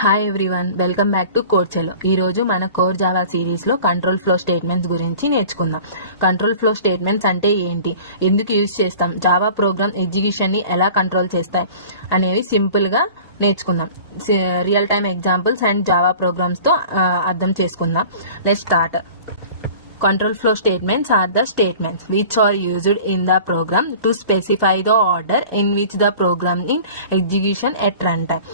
Hi everyone, welcome back to core చెలో. ఈ రోజు మన కోర్ జావా సిరీస్ లో కంట్రోల్ ఫ్లో స్టేట్మెంట్స్ గురించి నేర్చుకుందాం. కంట్రోల్ ఫ్లో స్టేట్మెంట్స్ అంటే ఏంటి, ఎందుకు యూజ్ చేస్తాం, జావా ప్రోగ్రామ్ ఎగ్జిక్యూషన్ ని ఎలా కంట్రోల్ చేస్తాయి అనేవి సింపుల్ గా నేర్చుకుందాం. Real time examples and Java programmes తో అర్థం చేసుకుందాం. Let's start. Control flow statements are the statements which are used in the program to specify the order in which the program in execution at runtime.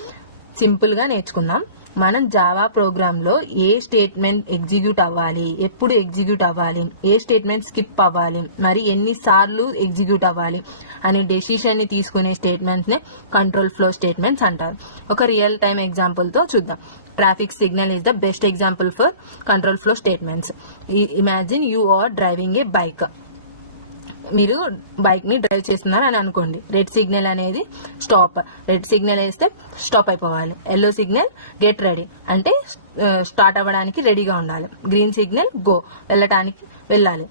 Simple గా నేర్చుకుందాం. మనం Java programme లో ఏ statement execute అవ్వాలి, ఎప్పుడు execute అవ్వాలి, ఏ statement skip అవ్వాలి, మరి ఎన్నిసార్లు ఎగ్జిక్యూట్ అవ్వాలి అనే డెసిషన్ ని తీసుకునే స్టేట్మెంట్స్ నే కంట్రోల్ ఫ్లో స్టేట్మెంట్స్ అంటారు. ఒక రియల్ టైమ్ ఎగ్జాంపుల్ తో చూద్దాం. Traffic signal is the best example for control flow statements. Imagine you are driving a bike. మీరు బైక్ ని డ్రైవ్ చేస్తున్నారు అని అనుకోండి. రెడ్ సిగ్నల్ అనేది స్టాప్, రెడ్ సిగ్నల్ వేస్తే స్టాప్ అయిపోవాలి. ఎల్లో సిగ్నల్ గెట్ రెడీ అంటే స్టార్ట్ అవ్వడానికి రెడీగా ఉండాలి. గ్రీన్ సిగ్నల్ గో, వెళ్ళాలి.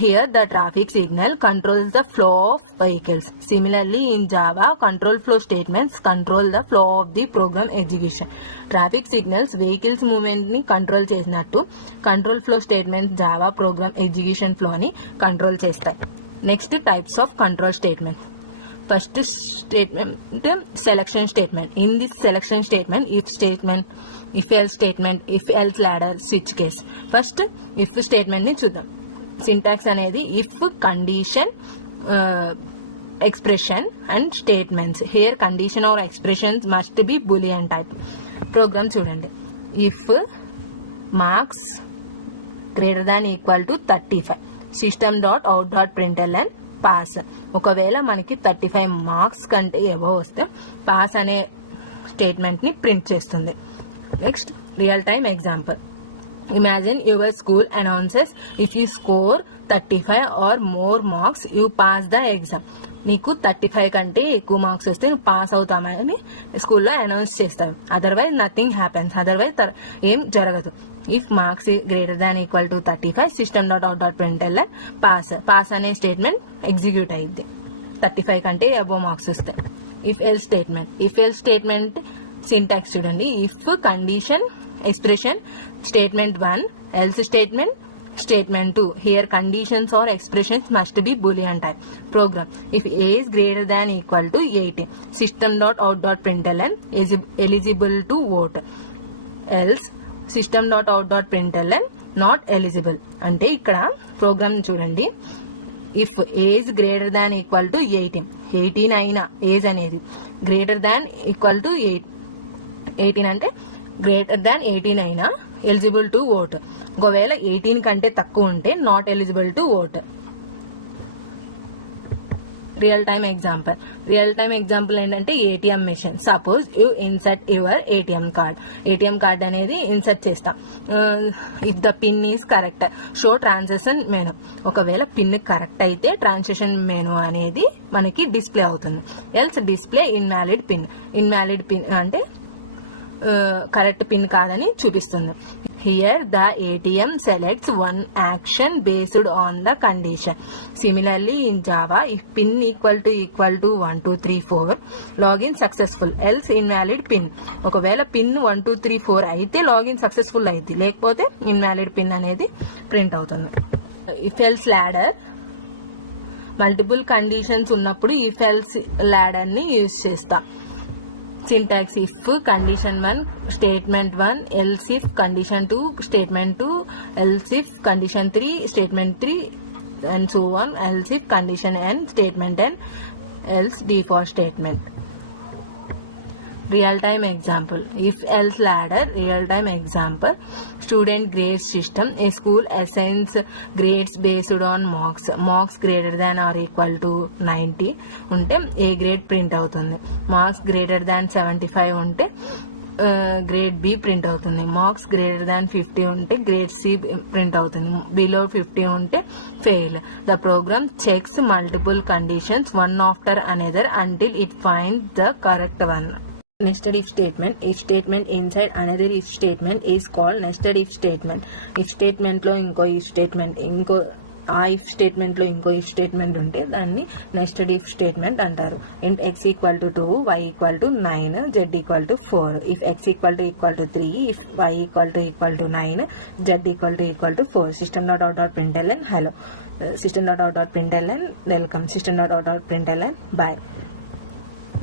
Here the traffic signal controls the flow of vehicles. Similarly in Java, control flow statements control the flow of the program execution. Traffic signals vehicles movement ni control చేసినట్టు control flow statements Java program execution flow ni control చేస్తాయి. Next types of control statements. First statement, selection statement. In this selection statement, if statement, if else statement, if else ladder, switch case. First if statement ni చూద్దాం. Syntax అనేది if, condition, expression and statements. Here condition or expressions must be Boolean type. Program చూడండి. If marks greater than equal to 35 system dot out dot println pass. ఒకవేళ మనకి 35 marks కంటే above వస్తే pass అనే statement ని print చేస్తుంది. Next real time example. Imagine your school announces if you score 35 or more marks you pass the exam. నీకు 35 కంటే ఎక్కువ మార్క్స్ వస్తే నువ్వు పాస్ అవుతామని స్కూల్లో అనౌన్స్ చేస్తారు. అదర్వైజ్ నథింగ్ హ్యాపెన్స్, అదర్వైజ్ ఏం జరగదు. If marks greater than equal to 35 system dot out dot println pass అనే స్టేట్మెంట్ ఎగ్జిక్యూట్ అయ్యింది 35 కంటే అబోవ్ మార్క్స్ వస్తాయి. If else statement. If else statement syntax చూడండి. If, condition, expression, statement 1, else statement, statement 2. Here conditions or expressions must be boolean type. Program. If a is greater than equal to 18 system dot out dot println is eligible to vote. Else system dot out dot println not eligible. అంటే ఇక్కడ programme చూడండి. If age greater than equal to 18 అయినా age అనేది greater than equal to 18 అంటే greater than 18 అయినా eligible to vote. ఒకవేళ 18 కంటే తక్కువ ఉంటే not eligible to vote. Real time example. Real time example ఏంటంటే ATM machine. Suppose you insert your ATM card. ATM card అనేది ఇన్సర్ట్ చేస్తాం. If the pin is correct show transaction menu. ఒకవేళ pin correct అయితే transaction menu అనేది మనకి display అవుతుంది. Else display invalid pin. Invalid pin అంటే correct pin కాదని చూపిస్తుంది. Here the ATM selects one action based on the condition. Similarly in Java if pin equal to 1 2 3 4 login successful else invalid pin. ఒకవేళ pin 1 2 3 4 అయితే login successful అయింది, లేకపోతే invalid pin అనేది print అవుతుంది. If else ladder. Multiple conditions ఉన్నప్పుడు if else ladder ని use చేస్తా. Syntax if condition 1 statement 1, else if condition 2 statement 2, else if condition 3 statement 3 and so on. Else if condition n statement n, else default statement. Real time example. If else ladder. Real time example. Student grade system. A school assigns grades based on marks. Marks greater than or equal to 90 ఉంటే A grade print అవుతుంది. Marks greater than 75 ఉంటే grade B print అవుతుంది. Marks greater than 50 ఉంటే grade C print అవుతుంది. Below 50 ఉంటే fail. The program checks multiple conditions one after another until it find the correct one. Nested if statement. If statement inside another if statement is called nested if statement. If statement లో ఇంకో if statement ఇంకో ఆ if స్టేట్మెంట్లో ఇంకో if statement ఉంటే దాన్ని nested if statement అంటారు. Int x equal to 2, y equal to 9, z equal to 4. If x equal to 3, if y equal to 9, z equal to 4. System dot out dot print L N hello, system dot out dot print L N welcome, system dot out dot print L N bye.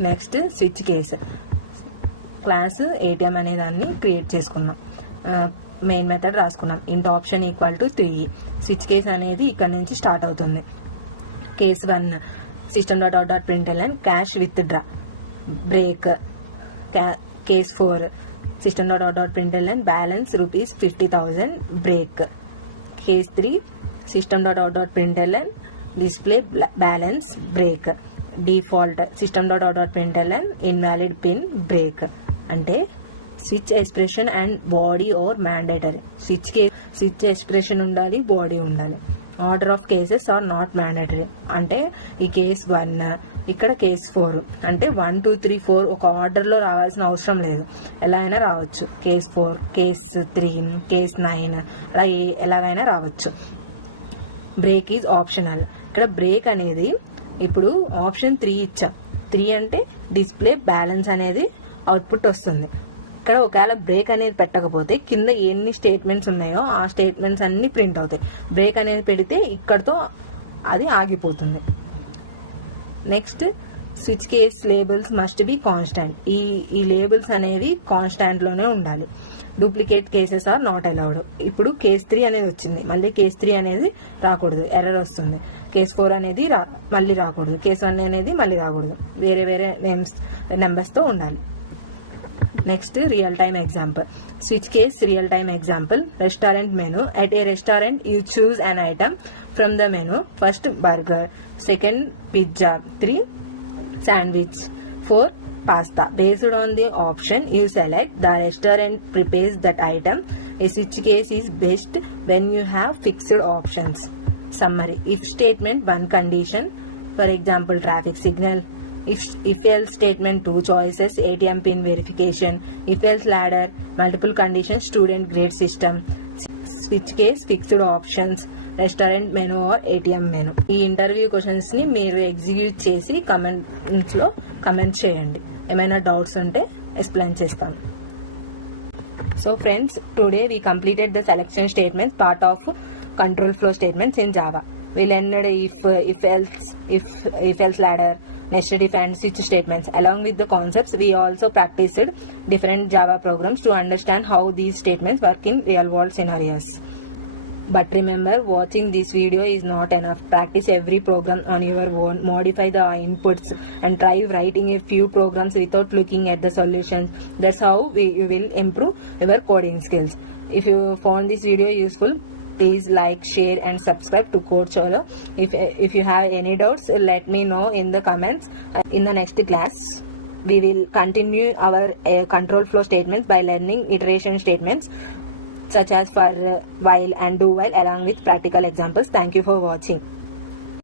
Next switch case. Class ATM అనే దాన్ని create చేసుకున్నాం, main method రాసుకున్నాం. Int option equal to 3. Switch case అనేది ఇక్కడ నుంచి start అవుతుంది. Case 1 system dot out dot print L N cash withdraw break. Case 4 system dot out dot print L N balance ₹50,000 break. Case 3 system dot out dot print L N display balance break. Default system dot out dot print L N invalid pin break. అంటే switch expression and body are mandatory. Switch expression ఉండాలి, body ఉండాలి. Order of cases are not mandatory. అంటే ఈ case 1 ఇక్కడ case 4 అంటే 1, 2, 3, 4 ఒక ఆర్డర్లో రావాల్సిన అవసరం లేదు, ఎలా అయినా రావచ్చు. కేస్ 4, కేస్ 3, కేస్ 9 అలా ఎలాగైనా రావచ్చు. Break is optional. ఇక్కడ బ్రేక్ అనేది ఇప్పుడు ఆప్షన్ 3 ఇచ్చాం. 3 అంటే డిస్ప్లే బ్యాలెన్స్ అనేది అవుట్పుట్ వస్తుంది. ఇక్కడ ఒకవేళ బ్రేక్ అనేది పెట్టకపోతే కింద ఎన్ని స్టేట్మెంట్స్ ఉన్నాయో ఆ స్టేట్మెంట్స్ అన్ని ప్రింట్ అవుతాయి. బ్రేక్ అనేది పెడితే ఇక్కడతో అది ఆగిపోతుంది. Next switch case labels must be constant. ఈ లేబుల్స్ అనేవి కాన్స్టాంట్ లోనే ఉండాలి. Duplicate cases are not allowed. ఇప్పుడు కేస్ 3 అనేది వచ్చింది, మళ్ళీ కేస్ 3 అనేది రాకూడదు, ఎర్రర్ వస్తుంది. కేస్ 4 అనేది మళ్ళీ రాకూడదు, కేస్ 1 అనేది మళ్ళీ రాకూడదు, వేరే వేరే నెంబర్స్తో ఉండాలి. Next real time example. Switch case real time example. Restaurant menu. At a restaurant you choose an item from the menu. First burger, second pizza, 3 sandwich, 4 pasta. Based on the option you select, the restaurant prepares that item. A switch case is best when you have fixed options. Summary. If statement 1 condition, for example traffic signal. If else statement 2 choices, ATM pin verification. If else ladder, multiple conditions, student grade system. Switch case fixed options, restaurant menu or ATM menu. ఈ interview questions ని మీరు execute చేసి comments లో comment చేయండి. ఏమైనా doubts ఉంటే explain చేస్తాను. So friends, today we completed the selection statements part of control flow statements in Java. We learned if else ladder, nested if and switch statements. Along with the concepts, we also practiced different Java programs to understand how these statements work in real world scenarios. But remember, watching this video is not enough. Practice every program on your own. Modify the inputs and try writing a few programs without looking at the solutions. That's how you will improve your coding skills. If you found this video useful, please like, share and subscribe to Code Cholo. If you have any doubts, let me know in the comments. In the next class, we will continue our control flow statements by learning iteration statements such as for while and do while along with practical examples. Thank you for watching.